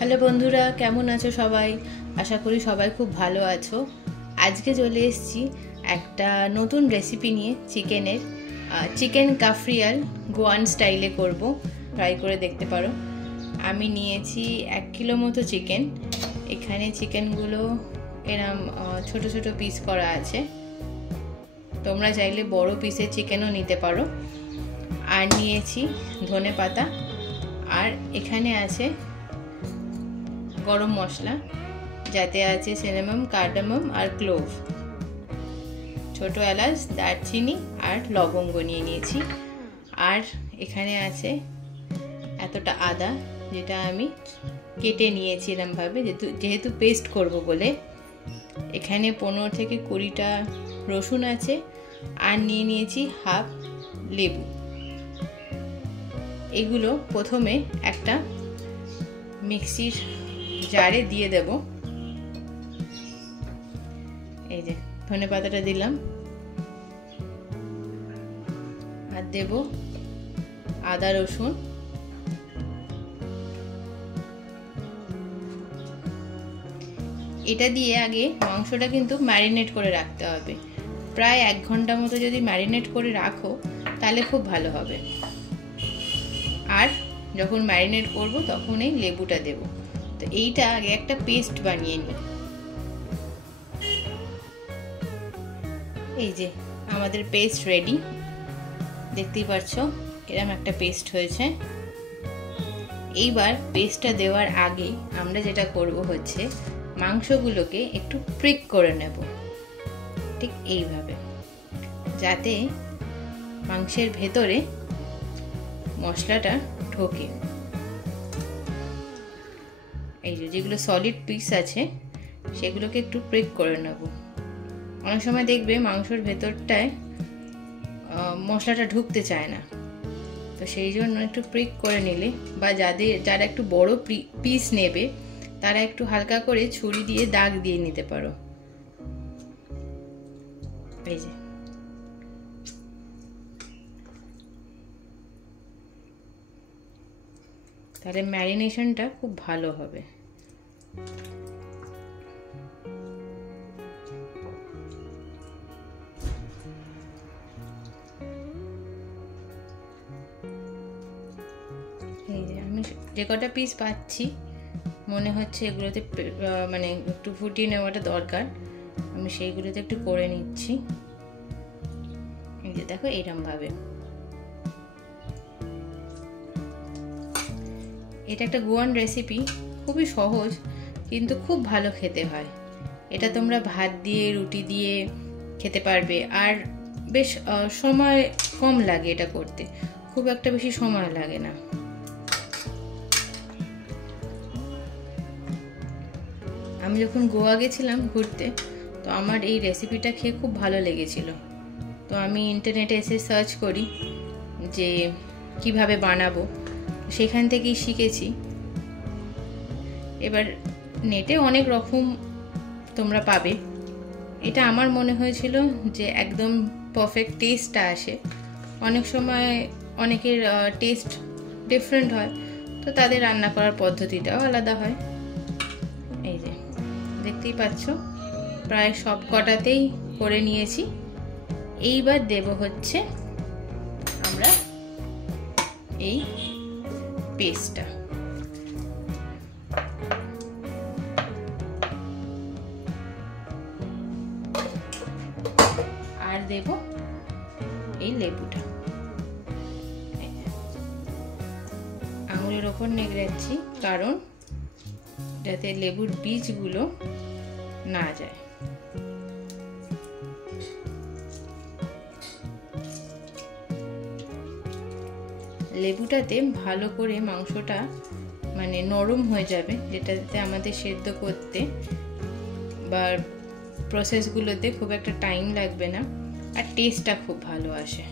Hello বন্ধুরা, কেমন আছো সবাই? আশা করি সবাই খুব ভালো আছো। আজকে চলে এসেছি একটা নতুন রেসিপি নিয়ে, চিকেন কাফরিয়াল গোয়ান স্টাইলে করব। ট্রাই করে দেখতে পারো। আমি নিয়েছি 1 কিলো মতো চিকেন। এখানে চিকেনগুলো এরম ছোট ছোট পিস করা আছে। তোমরা চাইলে বড় পিসের চিকেনও নিতে পারো। আর নিয়েছি ধনেপাতা, আর এখানে আছে গরম মশলা, যাতে আছে সিনামন, কার্ডামম আর ক্লোভ, ছোট এলাচ, দারচিনি আর লবঙ্গ নিয়ে নিয়েছি। আর এখানে আছে এতটা আদা, যেটা আমি কেটে নিয়েছি এরমভাবে, যেহেতু পেস্ট করব বলে। এখানে 15 থেকে 20টা রসুন আছে, আর নিয়ে নিয়েছি হাফ লেবু। এগুলো প্রথমে একটা মিক্সির জারে দিয়ে দেব। এই যে ধনেপাতাটা দিলাম, আর দেব আদা রসুন। এটা দিয়ে আগে মাংসটা কিন্তু ম্যারিনেট করে রাখতে হবে। প্রায় 1 ঘন্টা মতো যদি ম্যারিনেট করে রাখো তাহলে খুব ভালো হবে। আর যখন ম্যারিনেট করব তখন এই লেবুটা দেব। তো এইটা আগে একটা পেস্ট বানিয়ে নিই। এই যে আমাদের পেস্ট রেডি, দেখতেই পাচ্ছ এরকম একটা পেস্ট হয়েছে। এইবার পেস্টটা দেওয়ার আগে আমরা যেটা করব হচ্ছে মাংসগুলোকে একটু প্রিক করে নেব, ঠিক এইভাবে, যাতে মাংসের ভেতরে মশলাটা ঢোকে। এই যেগুলো সলিড পিস আছে সেগুলোকে একটু প্রিক করে নেব। অনেক সময় দেখবে মাংসের ভেতরটায় মশলাটা ঢুকতে চায় না, তো সেই জন্য একটু প্রিক করে নিলে, বা যারা একটু বড় পিস নেবে তারা একটু হালকা করে ছুরি দিয়ে দাগ দিয়ে নিতে পারো। এই যে তাহলে ম্যারিনেশনটা খুব ভালো হবে। এই যে আমি যে কটা পিস পাচ্ছি মনে হচ্ছে এগুলোতে মানে একটু ফুটিয়ে নেওয়াটা দরকার, আমি সেইগুলোতে একটু করে নিচ্ছি। এই যে দেখো এইরকম ভাবে। এটা একটা গোয়ান রেসিপি, খুবই সহজ কিন্তু খুব ভালো খেতে হয়। এটা তোমরা ভাত দিয়ে, রুটি দিয়ে খেতে পারবে। আর বেশ সময় কম লাগে এটা করতে, খুব একটা বেশি সময় লাগে না। আমি যখন গোয়া গেছিলাম ঘুরতে, তো আমার এই রেসিপিটা খেয়ে খুব ভালো লেগেছিল। তো আমি ইন্টারনেটে এসে সার্চ করি যে কিভাবে বানাবো, সেখান থেকেই শিখেছি। এবার নেটে অনেক রকম তোমরা পাবে। এটা আমার মনে হয়েছিল যে একদম পারফেক্ট টেস্টটা আসে। অনেক সময় অনেকের টেস্ট ডিফারেন্ট হয়, তো তাদের রান্না করার পদ্ধতিটাও আলাদা হয়। এই যে দেখতেই পাচ্ছ প্রায় সব কটাতেই করে নিয়েছি। এইবার দেব হচ্ছে আমরা এই পেস্টটা। আর দেব এই লেবুটা। আঙুলের ওপর নেড়েছি, কারণ যাতে লেবুর বীজগুলো না যায়। লেবুটাতে ভালো করে মাংসটা মানে নরম হয়ে যাবে, যেটাতে আমাদের সেদ্ধ করতে বা প্রসেসগুলোতে খুব একটা টাইম লাগবে না, আর টেস্টটা খুব ভালো আসে।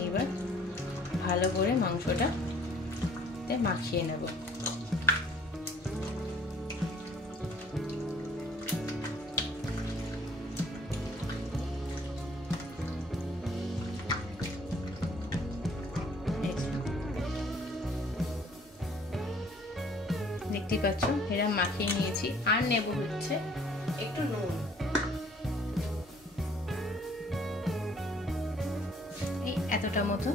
এইবার ভালো করে মাংসটা মাখিয়ে নেব। দেখতেই পাচ্ছ এরা মাখিয়ে নিয়েছি। আর নেব হচ্ছে একটু নুন, এই এতটা মতো,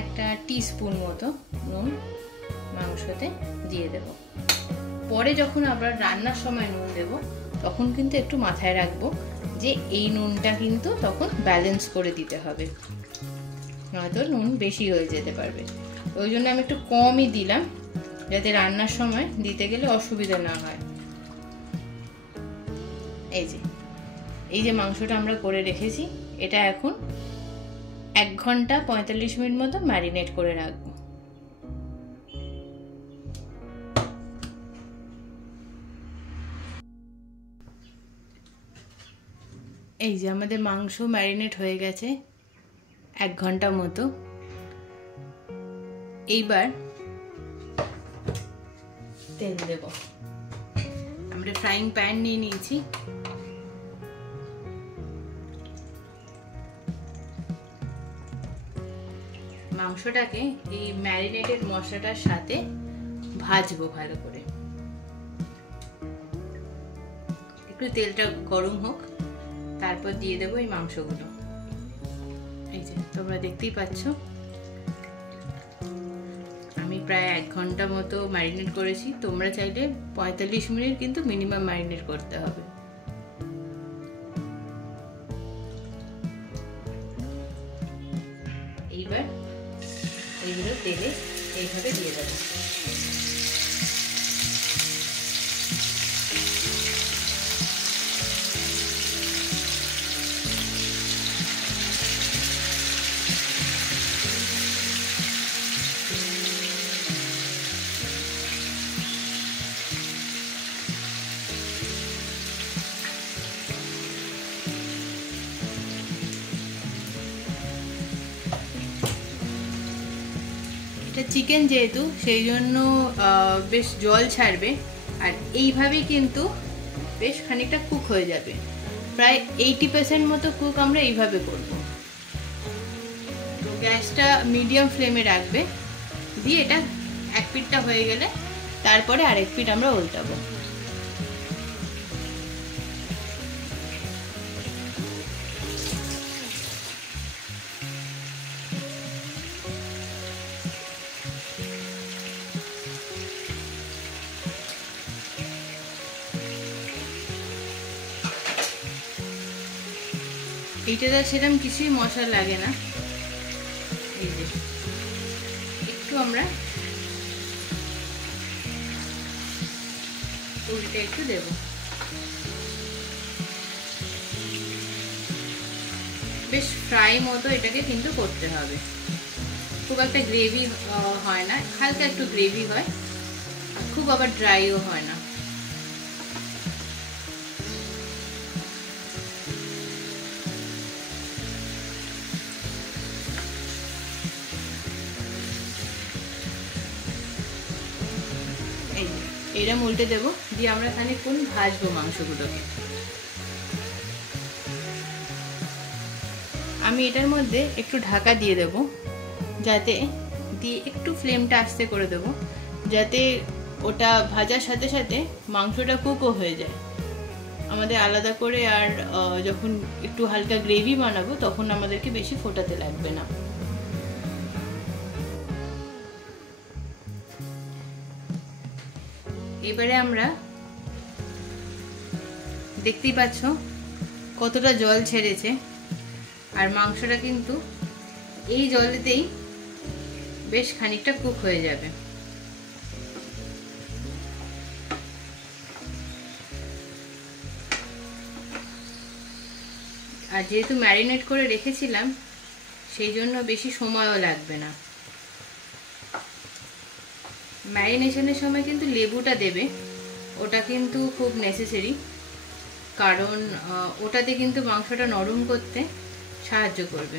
একটা টিস্পুন মতো নুন মাংসতে দিয়ে দেব। পরে যখন আবার রান্নার সময় নুন দেব তখন কিন্তু একটু মাথায় রাখবো যে এই নুনটা কিন্তু তখন ব্যালেন্স করে দিতে হবে, নয়তো নুন বেশি হয়ে যেতে পারবে। ওই জন্য আমি একটু কমই দিলাম, যাতে রান্নার সময় দিতে গেলে অসুবিধা না হয়। এই যে মাংসটা আমরা করে রেখেছি, এটা এখন 1 ঘন্টা 45 মিনিট মতো ম্যারিনেট করে রাখবো। এই যে আমাদের মাংস ম্যারিনেট হয়ে গেছে 1 ঘন্টা মতো। এইবার তেল দেব। আমরা ফ্রাইং প্যান নিয়ে নিয়েছি, মাংসটাকে এই ম্যারিনেটেড মশলাটার সাথে ভাজবো ভালো করে। একটু তেলটা গরম হোক, তারপর দিয়ে দেবো এই মাংসগুলো। এই যে তোমরা দেখতেই পাচ্ছ আমি প্রায় 1 ঘন্টা মতো ম্যারিনেট করেছি। তোমরা চাইলে 45 মিনিট কিন্তু মিনিমাম ম্যারিনেট করতে হবে। এইবার এইগুলো তেলে এইভাবে দিয়ে দেবো। এটা চিকেন যেহেতু, সেই জন্য বেশ জল ছাড়বে, আর এইভাবেই কিন্তু বেশ খানিকটা কুক হয়ে যাবে। প্রায় 80% মতো কুক আমরা এইভাবে করব। তো গ্যাসটা মিডিয়াম ফ্লেমে রাখবে, দিয়ে এটা 1 পিঠটা হয়ে গেলে তারপরে আরেক পিঠ আমরা উল্টাবো। এইটাতে সেরকম কিছুই মশলা লাগে না। এই যে একটু আমরা উল্টে একটু দেব। বেশ ফ্রাই মতো এটাকে কিন্তু করতে হবে, খুব একটা গ্রেভি হয় না, হালকা একটু গ্রেভি হয়, আর খুব আবার ড্রাইও হয় না। এরম উল্টে দেবো, দিয়ে আমরা খানিকক্ষণ ভাজবো মাংসগুলোকে। আমি এটার মধ্যে একটু ঢাকা দিয়ে দেবো, যাতে দিয়ে একটু ফ্লেমটা আস্তে করে দেবো, যাতে ওটা ভাজার সাথে সাথে মাংসটা কুকও হয়ে যায়। আমাদের আলাদা করে আর যখন একটু হালকা গ্রেভি বানাবো তখন আমাদেরকে বেশি ফোটাতে লাগবে না। এবারে আমরা দেখতেই পাচ্ছ কতটা জল ছেড়েছে, আর মাংসটা কিন্তু এই জলেতেই বেশ খানিকটা কুক হয়ে যাবে। আর যেহেতু ম্যারিনেট করে রেখেছিলাম সেই জন্য বেশি সময়ও লাগবে না। ম্যারিনেশনের সময় কিন্তু লেবুটা দেবে, ওটা কিন্তু খুব নেসেসারি, কারণ ওটাতে কিন্তু মাংসটা নরম করতে সাহায্য করবে।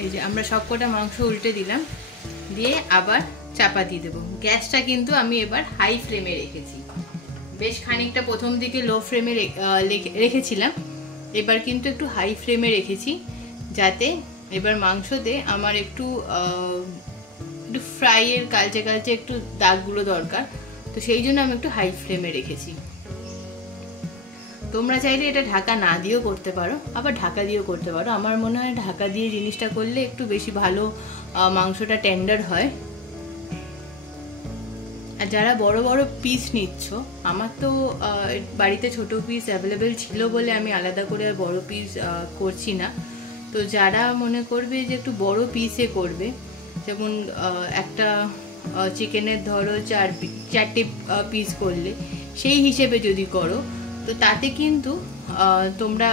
এই যে আমরা সবকটা মাংস উল্টে দিলাম, দিয়ে আবার চাপা দিয়ে দেবো। গ্যাসটা কিন্তু আমি এবার হাই ফ্লেমে রেখেছি, বেশ খানিকটা প্রথম দিকে লো ফ্লেমে রেখেছিলাম, এবার কিন্তু একটু হাই ফ্লেমে রেখেছি, যাতে এবার মাংসতে আমার একটু ফ্রাইয়ের কালচে কালচে একটু দাগগুলো দরকার, তো সেই জন্য আমি একটু হাই ফ্লেমে রেখেছি। তোমরা চাইলে এটা ঢাকা না দিয়েও করতে পারো, আবার ঢাকা দিয়েও করতে পারো। আমার মনে হয় ঢাকা দিয়ে জিনিসটা করলে একটু বেশি ভালো মাংসটা টেন্ডার হয়। আর যারা বড় বড় পিস নিচ্ছ, আমার তো বাড়িতে ছোট পিস অ্যাভেলেবেল ছিল বলে আমি আলাদা করে আর বড় পিস করছি না। তো যারা মনে করবে যে একটু বড় পিসে করবে, যেমন একটা চিকেনের ধরো 4টে পিস করলে, সেই হিসেবে যদি করো, তো তাতে কিন্তু তোমরা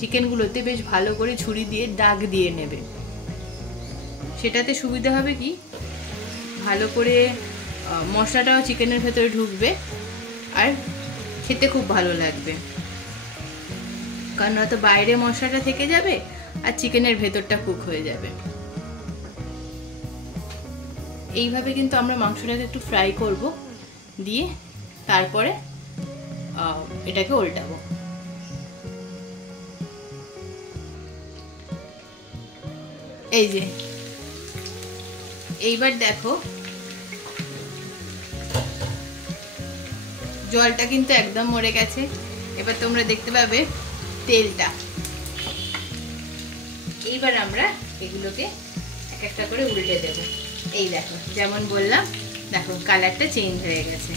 চিকেনগুলোতে বেশ ভালো করে ছুরি দিয়ে দাগ দিয়ে নেবে। সেটাতে সুবিধা হবে কি, ভালো করে মশলাটাও চিকেনের ভেতরে ঢুকবে আর খেতে খুব ভালো লাগবে। কারণ হয়তো বাইরে মশলাটা থেকে যাবে আর চিকেনের ভেতরটা কুক হয়ে যাবে। এইভাবে কিন্তু আমরা মাংসটাকে একটু ফ্রাই করব, দিয়ে তারপরে এটাকে উল্টাবো। এই যে এইবার দেখো জলটা কিন্তু একদম মরে গেছে। এবার তোমরা দেখতে পাবে তেলটা। এইবার আমরা এগুলোকে এক একটা করে উল্টে দেব। এই দেখো, যেমন বললাম, দেখো কালারটা চেঞ্জ হয়ে গেছে।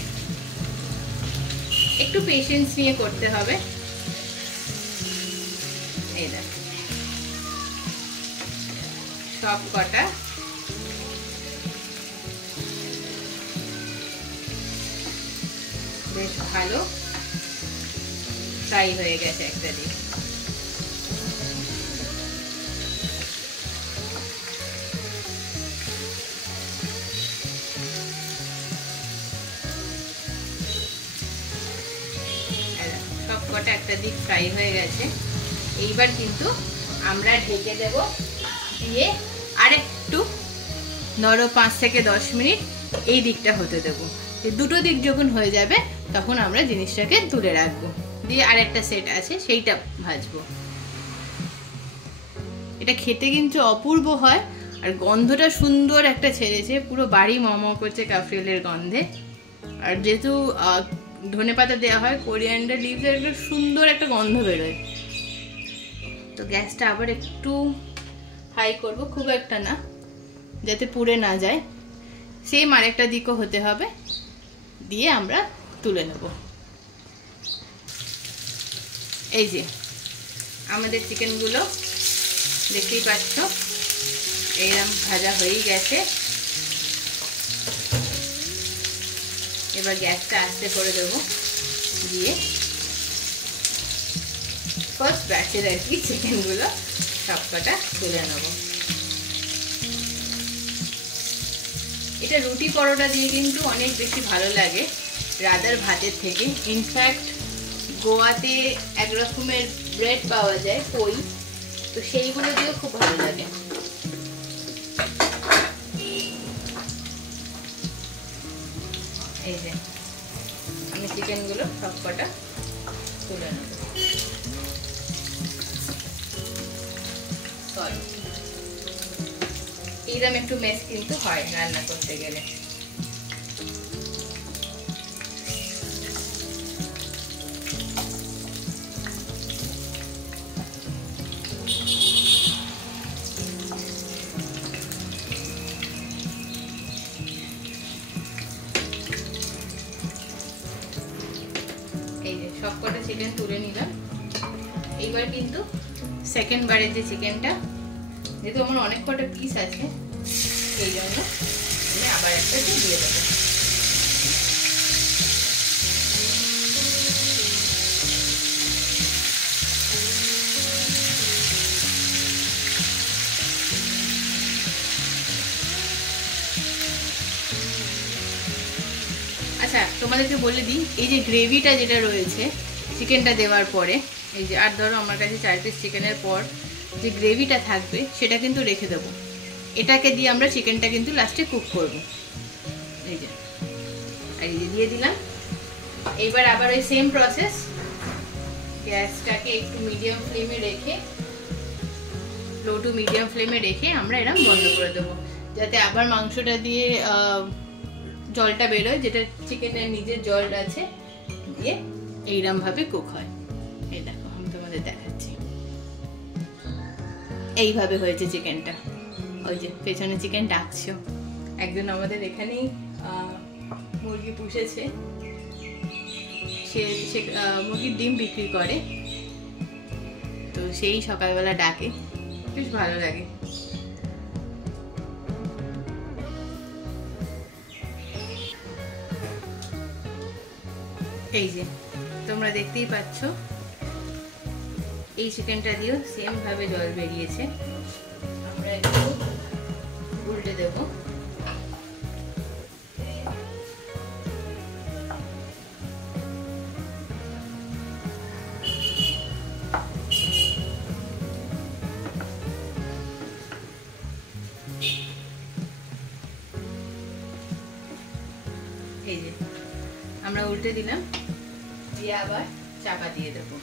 একটু পেশেন্স নিয়ে করতে হবে। এই দেখো সব কটা বেশ ভালো ফ্রাই হয়ে গেছে একটা দিক। সবকটা একটা দিক ফ্রাই হয়ে গেছে। এইবার কিন্তু আমরা ঢেকে দেব, দিয়ে আরেকটু ধরো 5 থেকে 10 মিনিট এই দিকটা হতে দেবো। দুটো দিক যখন হয়ে যাবে তখন আমরা জিনিসটাকে তুলে রাখবো, দিয়ে আরেকটা সেট আছে সেইটা ভাজবো। এটা খেতে কিন্তু অপূর্ব হয়, আর গন্ধটা সুন্দর একটা ছেড়েছে, পুরো বাড়ি মম করছে কাফরিয়ালের গন্ধে। আর যেহেতু ধনেপাতা দেওয়া হয়, কোরিয়ান্ডার লিভসের একটা সুন্দর একটা গন্ধ বেরোয়। তো গ্যাসটা আবার একটু হাই করব, খুব একটা না, যাতে পুড়ে না যায়। সেম আরেকটা দিকও হতে হবে, দিয়ে আমরা তুলে নেব। এই যে আমাদের চিকেনগুলো দেখতেই পাচ্ছ এইরকম ভাজা হয়েই গেছে। এবার গ্যাসটা আস্তে করে দেবো, দিয়ে ফার্স্ট ব্যাচের আর কি চিকেনগুলো সবকটা তুলে নেব। এটা রুটি পরোটা দিয়ে কিন্তু অনেক বেশি ভালো লাগে রাদার ভাতের থেকে। ইনফ্যাক্ট গোয়াতে এক রকমের ব্রেড পাওয়া যায় কই, তো সেইগুলো দিয়েও খুব ভালো লাগে। এই যে আমি চিকেনগুলো সবকটা তুলে নেব। এইরকম একটু মেস কিন্তু হয় রান্না করতে গেলে। এই যে সবকটা চিকেন তুলে নিলাম। এইবার কিন্তু সেকেন্ড বারের যে চিকেনটা, যেহেতু আমার অনেক কটা পিস আছে সেই জন্য আমি আবার একটা দিয়ে দেবো। আচ্ছা তোমাদেরকে বলে দিই, এই যে গ্রেভিটা যেটা রয়েছে চিকেনটা দেওয়ার পরে, এই যে আর ধরো আমার কাছে 4 পিস চিকেনের পর যে গ্রেভিটা থাকবে সেটা কিন্তু রেখে দেবো। এটাকে দিয়ে আমরা চিকেনটা কিন্তু লাস্টে কুক করব। এই যে আর এই যে দিয়ে দিলাম। এইবার আবার ওই সেম প্রসেস, গ্যাসটাকে একটু মিডিয়াম ফ্লেমে রেখে, লো টু মিডিয়াম ফ্লেমে রেখে আমরা এরকম বন্ধ করে দেবো, যাতে আবার মাংসটা দিয়ে জলটা বেরোয়, যেটা চিকেনের নিজের জল আছে, দিয়ে এইরকম ভাবে কুক হয়। এই দেখো আমি তোমাদের দেখাচ্ছি, এইভাবে হয়েছে চিকেনটা। ওই যে পেছনে চিকেন ডাকছো, একজন আমাদের এখানেই মুরগি পুষেছে, সে মুরগির ডিম বিক্রি করে, তো সেই সকালবেলা ডাকে, বেশ ভালো লাগে। এই যে তোমরা দেখতেই পাচ্ছ, এই চিকেনটা দিয়েও সেম ভাবে জল বেরিয়েছে। আমরা একটু উল্টে দেবো। এই যে আমরা উল্টে দিলাম, দিয়ে আবার চাপা দিয়ে দেবো।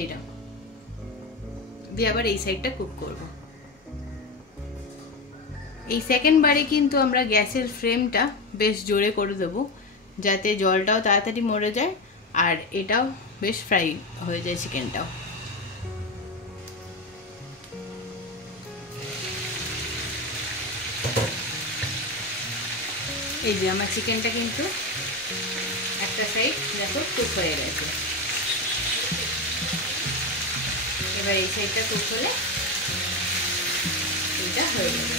এইটা দিয়ে আবার এই সাইডটা কুক করব। এই সেকেন্ড বারে কিন্তু আমরা গ্যাসের ফ্লেমটা বেশ জোরে করে দেবো, যাতে জলটাও তাড়াতাড়ি মরে যায় আর এটাও বেশ ফ্রাই হয়ে যায় চিকেনটাও। এই যে আমার চিকেনটা কিন্তু একটা সাইড দেখো কুক হয়ে গেছে, এবার এই সাইডটা কুক হলে এটা হয়ে যাবে।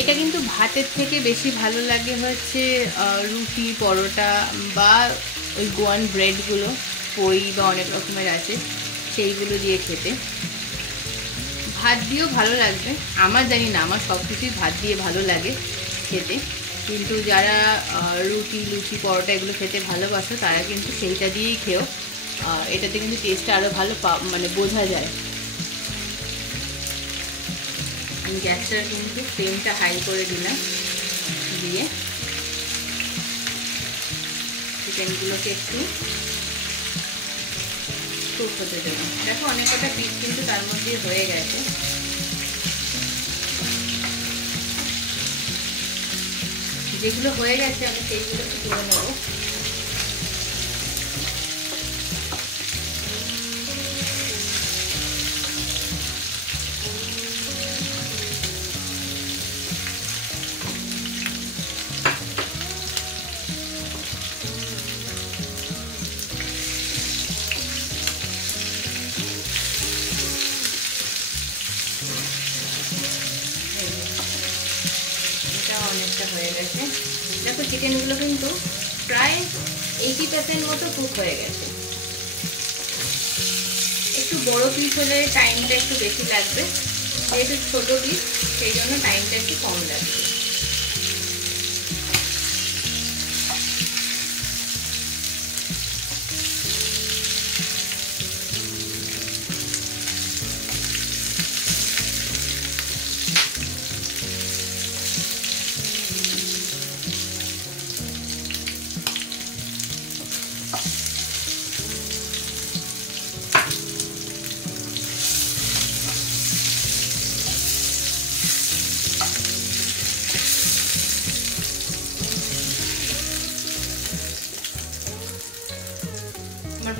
এটা কিন্তু ভাতের থেকে বেশি ভালো লাগে হচ্ছে রুটি, পরোটা বা ওই গোয়ান ব্রেডগুলো, পই বা অনেক রকমের আছে, সেইগুলো দিয়ে খেতে। ভাত দিয়েও ভালো লাগবে, আমার জানি না, আমার সব কিছুই ভাত দিয়ে ভালো লাগে খেতে, কিন্তু যারা রুটি, লুচি, পরোটা এগুলো খেতে ভালোবাসো তারা কিন্তু সেইটা দিয়েই খেও, এটাতে কিন্তু টেস্টটা আরও ভালো মানে বোঝা যায়। আমি গ্যাসটা কিন্তু ফ্লেমটা হাই করে দিলাম, দিয়ে চিকেনগুলোকে একটু কুক হতে দেবো। দেখো অনেক কটা পিস কিন্তু তার মধ্যে হয়ে গেছে। যেগুলো হয়ে গেছে আমি সেইগুলো একটু তুলে নেবো। অনেকটা হয়ে গেছে, দেখো চিকেনগুলো কিন্তু প্রায় 80% মতো কুক হয়ে গেছে। একটু বড় পিস হলে টাইমটা একটু বেশি লাগবে, যেহেতু ছোট পিস সেই জন্য টাইমটা একটু কম লাগবে।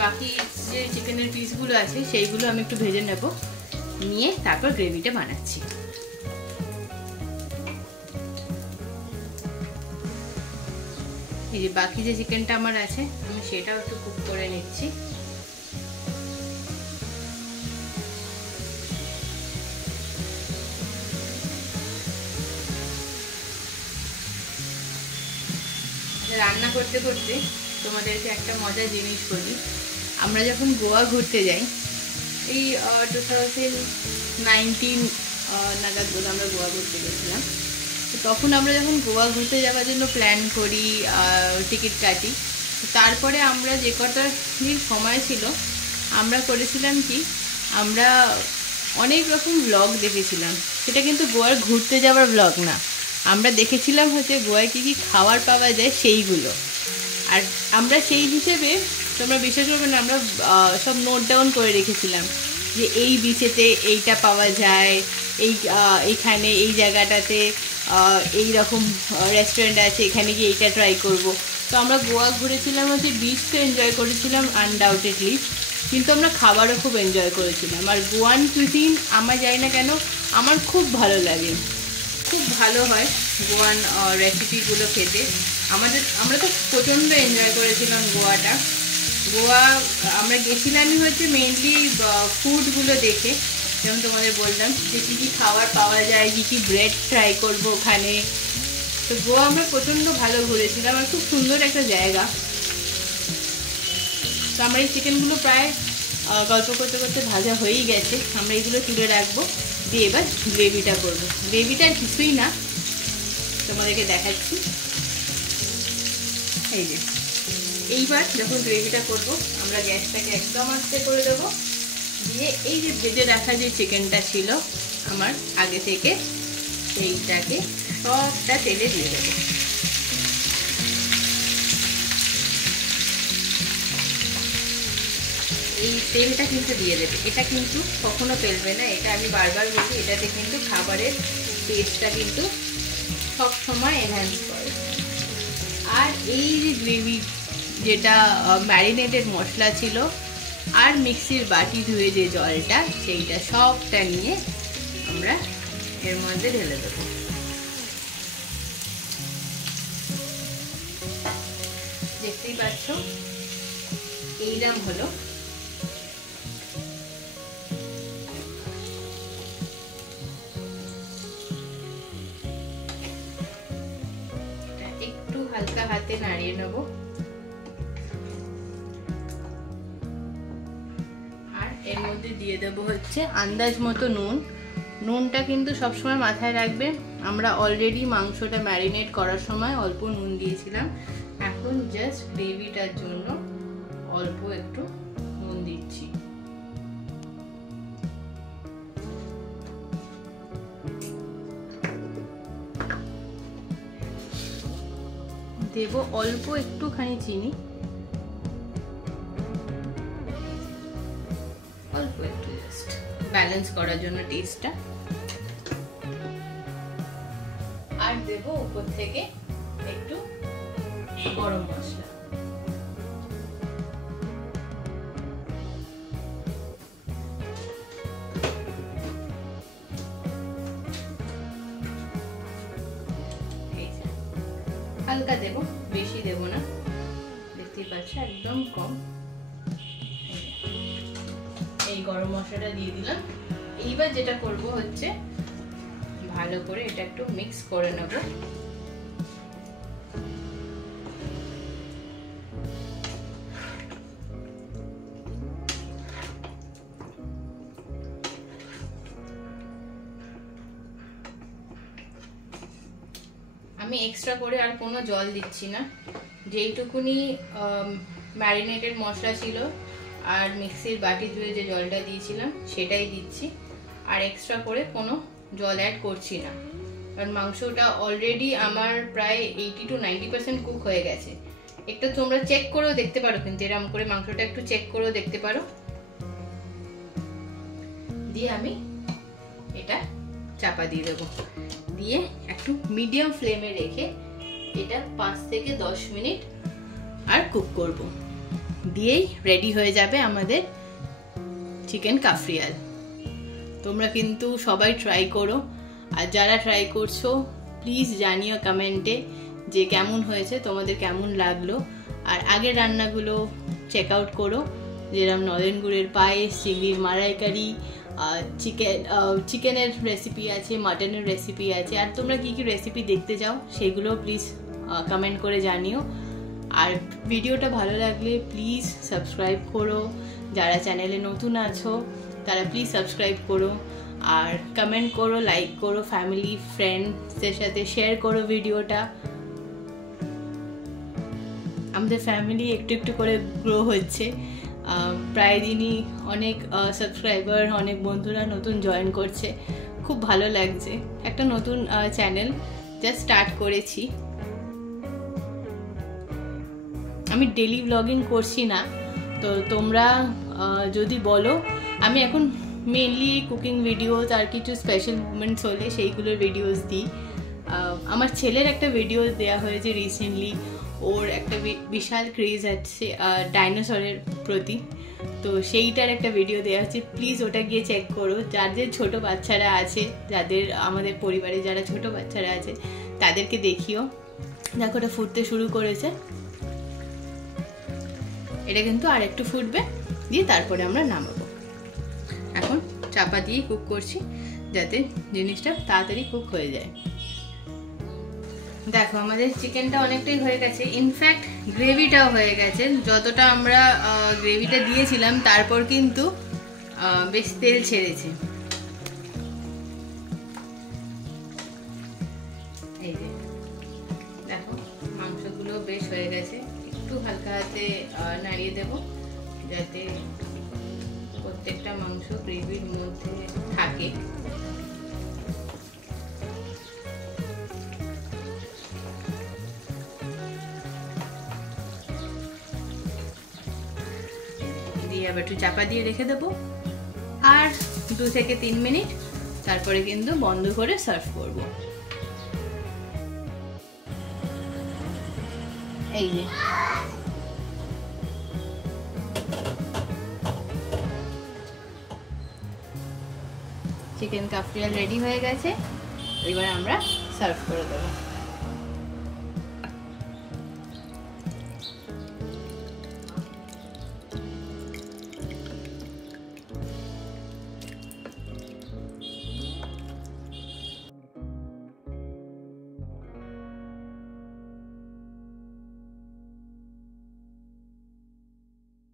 বাকি যে চিকেনের পিসগুলো আছে সেইগুলো আমি একটু ভেজে নেব, নিয়ে তারপর গ্রেভিটা বানাচ্ছি। এই যে বাকি যে চিকেনটা আমার আছে আমি সেটাও একটু কুক করে নিচ্ছি। রান্না করতে করতে তোমাদেরকে একটা মজার জিনিস বলি, আমরা যখন গোয়া ঘুরতে যাই, এই 2019 নাগাদ বোধ আমরা গোয়া ঘুরতে গেছিলাম, তো তখন আমরা যখন গোয়া ঘুরতে যাওয়ার জন্য প্ল্যান করি, টিকিট কাটি, তারপরে আমরা যে কটা দিন সময় ছিল আমরা করেছিলাম কি, আমরা অনেক রকম ব্লগ দেখেছিলাম। সেটা কিন্তু গোয়ার ঘুরতে যাওয়ার ব্লগ না, আমরা দেখেছিলাম হচ্ছে গোয়ায় কী কী খাবার পাওয়া যায় সেইগুলো। আর আমরা সেই হিসেবে, তোমরা বিশ্বাস করবে না, আমরা সব নোট ডাউন করে রেখেছিলাম যে এই বিচেতে এইটা পাওয়া যায়, এইখানে এই জায়গাটাতে এই রকম রেস্টুরেন্ট আছে, এখানে গিয়ে এইটা ট্রাই করব। তো আমরা গোয়া ঘুরেছিলাম হচ্ছে, বিচ তো এনজয় করেছিলাম আনডাউটেডলি, কিন্তু আমরা খাবারও খুব এনজয় করেছিলাম। আর গোয়ান কুইজিন আমার জানি না কেন আমার খুব ভালো লাগে, খুব ভালো হয় গোয়ান রেসিপিগুলো খেতে। আমরা তো প্রচণ্ড এনজয় করেছিলাম গোয়াটা। গোয়া আমরা গেছিলামই হচ্ছে মেইনলি ফুডগুলো দেখে, যেমন তোমাদের বললাম যে কী কী খাবার পাওয়া যায়, কী কী ব্রেড ট্রাই করবো ওখানে। তো গোয়া আমরা প্রচণ্ড ভালো ঘুরেছিলাম, আর খুব সুন্দর একটা জায়গা। তো আমরা এই চিকেনগুলো প্রায় গল্প করতে করতে ভাজা হয়েই গেছে, আমরা এইগুলো তুলে রাখবো, দিয়ে এবার গ্রেভিটা করবো। গ্রেভিটা আর কিছুই না, তোমাদেরকে দেখাচ্ছি। এই যে এইবার যখন গ্রেভিটা করবো, আমরা গ্যাসটাকে একদম আস্তে করে দেবো, দিয়ে এই যে ভেজে রাখা যে চিকেনটা ছিল আমার আগে থেকে, সেইটাকে সবটা তেলে দিয়ে দেবো। এই তেলটা কিন্তু দিয়ে দেবে, এটা কিন্তু কখনো ফেলবে না, এটা আমি বারবার বলি, এটাতে কিন্তু খাবারের টেস্টটা কিন্তু সব সময় এনহ্যান্স করে। আর এই যে গ্রেভি, যেটা ম্যারিনেটেড মশলা ছিল, আর মিক্সির বাটি ধুয়ে যে জলটা, সেইটা সবটা নিয়ে আমরা এর মধ্যে ঢেলে দেবো। দেখতেই পাচ্ছ এইরকম হলো। একটু হালকা হাতে নাড়িয়ে নেব, আর এর মধ্যে দিয়ে দেবো হচ্ছে আন্দাজ মতো নুন। নুনটা কিন্তু সবসময় মাথায় রাখবে, আমরা অলরেডি মাংসটা ম্যারিনেট করার সময় অল্প নুন দিয়েছিলাম, এখন জাস্ট গ্রেভিটার জন্য অল্প একটু নুন দিচ্ছি। দেব অল্প একটুখানি চিনি, অল্প একটু জাস্ট ব্যালেন্স করার জন্য টেস্টটা। আর দেব উপর থেকে একটু গরম মশলা। হালকা দেব, বেশি দেব না, দেখতেই পাচ্ছ একদম কম। এই গরম মশলাটা দিয়ে দিলাম। এইবার যেটা করব হচ্ছে ভালো করে এটা একটু মিক্স করে নেব। আমি এক্সট্রা করে আর কোনো জল দিচ্ছি না, যেইটুকুনি ম্যারিনেটেড মশলা ছিল আর মিক্সির বাটি ধুয়ে যে জলটা দিয়েছিলাম সেটাই দিচ্ছি, আর এক্সট্রা করে কোনো জল অ্যাড করছি না, কারণ মাংসটা অলরেডি আমার প্রায় 80 to 90% কুক হয়ে গেছে। একটু তোমরা চেক করেও দেখতে পারো, কিন্তু এরকম করে মাংসটা একটু চেক করেও দেখতে পারো। দিয়ে আমি এটা চাপা দিয়ে দেবো, দিয়ে একটু মিডিয়াম ফ্লেমে রেখে এটা 5 থেকে 10 মিনিট আর কুক করব। দিয়েই রেডি হয়ে যাবে আমাদের চিকেন কাফরিয়াল। তোমরা কিন্তু সবাই ট্রাই করো, আর যারা ট্রাই করছো প্লিজ জানিও কমেন্টে যে কেমন হয়েছে, তোমাদের কেমন লাগলো। আর আগের রান্নাগুলো চেক আউট করো, যেরকম নলেন গুড়ের পায়েস, চিংড়ির মালাইকারি, চিকেনের রেসিপি আছে, মাটনের রেসিপি আছে। আর তোমরা কী কী রেসিপি দেখতে চাও সেগুলো প্লিজ কমেন্ট করে জানিও। আর ভিডিওটা ভালো লাগলে প্লিজ সাবস্ক্রাইব করো, যারা চ্যানেলে নতুন আছো তারা প্লিজ সাবস্ক্রাইব করো। আর কমেন্ট করো, লাইক করো, ফ্যামিলি ফ্রেন্ডসদের সাথে শেয়ার করো ভিডিওটা। আমাদের ফ্যামিলি একটু একটু করে গ্রো হচ্ছে, প্রায় দিনই অনেক সাবস্ক্রাইবার, অনেক বন্ধুরা নতুন জয়েন করছে, খুব ভালো লাগছে। একটা নতুন চ্যানেল জাস্ট স্টার্ট করেছি। আমি ডেলি ব্লগিং করছি না, তো তোমরা যদি বলো, আমি এখন মেনলি কুকিং ভিডিওস আর কিছু স্পেশাল মুমেন্টস হলে সেইগুলোর ভিডিওস দিই। আমার ছেলের একটা ভিডিও দেওয়া হয়েছে রিসেন্টলি, ওর একটা বিশাল ক্রেজ আছে ডাইনোসরের প্রতি, তো সেইটার একটা ভিডিও দেওয়া হচ্ছে, প্লিজ ওটা গিয়ে চেক করো। যাদের ছোট বাচ্চারা আছে, যাদের আমাদের পরিবারে যারা ছোট বাচ্চারা আছে তাদেরকে দেখিও। দেখো ওটা ফুটতে শুরু করেছে, এটা কিন্তু আর একটু ফুটবে, দিয়ে তারপরে আমরা নামাবো। এখন চাপা দিয়ে কুক করছি যাতে জিনিসটা তাড়াতাড়ি কুক হয়ে যায়। দেখো আমাদের চিকেনটা অনেকটাই হয়ে গেছে, ইনফ্যাক্ট গ্রেভিটাও হয়ে গেছে। যতটা আমরা গ্রেভিটা দিয়েছিলাম তারপর কিন্তু বেশ তেল ছেড়েছে। এই যে দেখো মাংসগুলো বেশ হয়ে গেছে, একটু হালকা হাতে নাড়িয়ে দেব যাতে প্রত্যেকটা মাংস গ্রেভির মধ্যে থাকে। দিয়ে আবার একটু চাপা দিয়ে রেখে দেবো আর 2 থেকে 3 মিনিট, তারপরে কিন্তু বন্ধ করে সার্ভ করব। এই যে চিকেন কাফরিয়াল রেডি হয়ে গেছে, এবার আমরা সার্ভ করে দেবো।